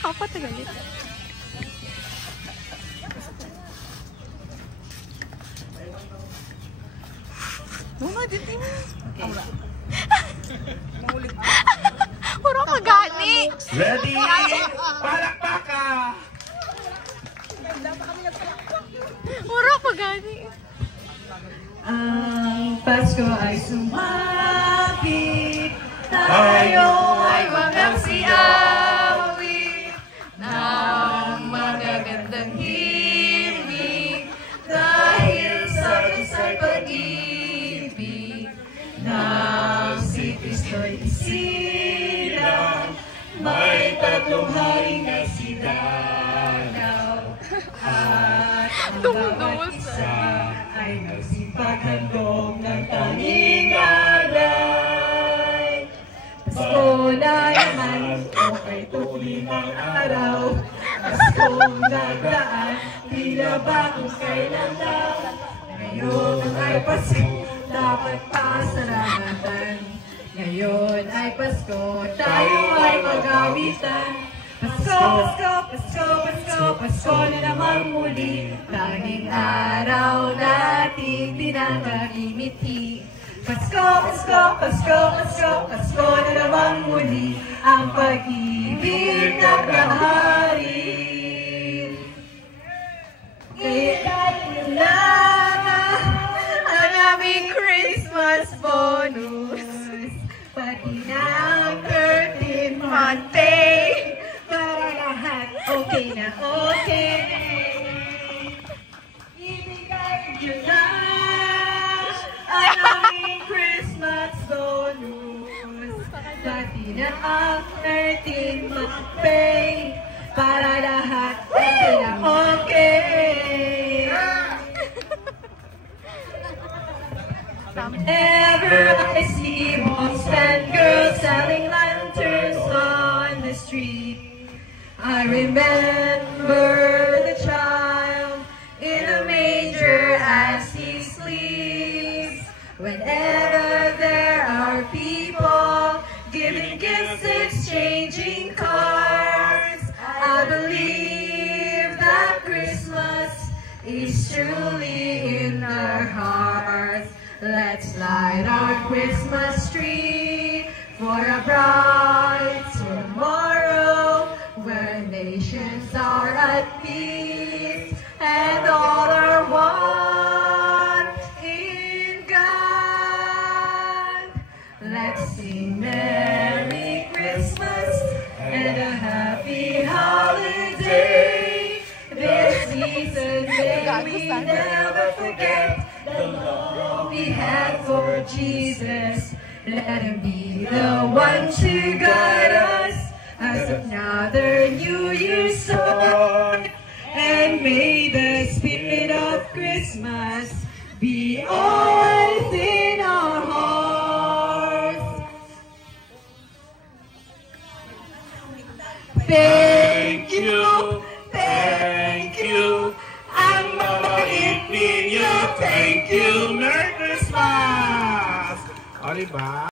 Apa tagalit? Mga dito mo. Puro ka gani. Ready? Palakpaka! Puro ka gani. Ang Pasko ay sumapit, tayo ay magsiawit ng magagandang himig dahil sa Diyos ay pag-ibig na si Kristo'y isilang, may tatlong haring nasidalaw at ang bawat isa ay nagsipaghandog ng tanging alay. Pasko na naman, okay tuloy ng araw. Paskong nagdaan, tila ba kung kailan daw. Ngayon ay Pasko, dapat pasalamatan. Ngayon ay Pasko, tayo ay mag-awitan. Pasko, Pasko, Pasko, Pasko, Pasko na naman muli. Tanging araw nating pinagkalimiti. Pasko, Pasko, Pasko, Pasko, Pasko na naman muli. Ang pag-ibig na kahari. Kaya tayo na ang aming Christmas bonus. Pati na ang 13-month pay. Para lahat okay na okay. Ibigay nyo na ang aming Christmas bonus. Pati na ang 13-month pay. Para lahat okay na okay. Ever I see moms and girls selling lanterns on the street, I remember the child in a manger as he sleeps. Whenever there are people giving gifts, exchanging cards, I believe that Christmas is truly in our hearts. Let's light our Christmas tree for a bright tomorrow, where nations are at peace and all are one in God. Let's sing Merry Christmas and a Happy Holiday. This season may we never forget the love we had for Jesus. Let him be the one to guide us as another New Year's song. And may the spirit of Christmas be always in our hearts. Thank you, thank you. I'm mabait ninyo. Thank you, Merry Christmas! O, diba?